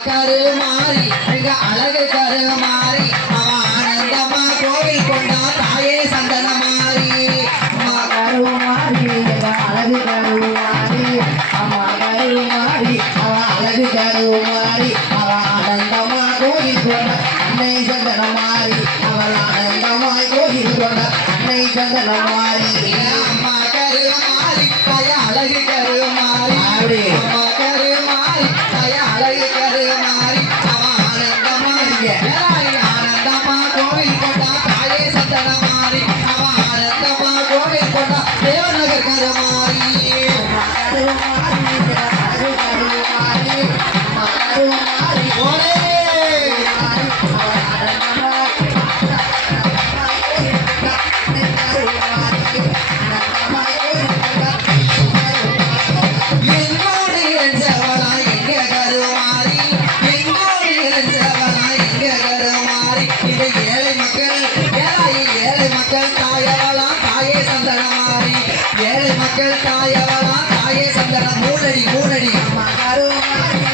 கருமாறி எங்க அழகு கருமாறி அவ ஆனந்தமா கோவில் கொண்டா தாயே சந்தன மாறி அம்மா கருமாறி எங்க அழகு கருமாறி அம்மா கருமாறி அவ அழகு கருமாறி அவ ஆனந்தமா கோயில் கொண்ட அன்னை சந்தன மாறி அவள் ஆனந்தமா கோயில் கொண்ட அன்னை சந்தன மாறி அம்மா கருமாறி தாய அழகு கருமாறி அப்படி அம்மா கருமாறி தாய அழகு கருமாறி அவ ஆனந்தமா ஆனந்தமா கோவில் கொண்டா தாயே சந்தன மாறி அவ ஆனந்தமா கோவில் கொண்டா தேவநகர் கருமாறி எங்கோடு இழந்தவளா எங்க கருமாறி எங்கோடு இழந்தவளா எங்க கருமாறி இது ஏழை மக்கள் ஏழை மக்கள் தாயவளா தாயே சந்தன மாறி ஏழை மக்கள் தாயவளா தாயே சந்தன மூடடி கருமாறி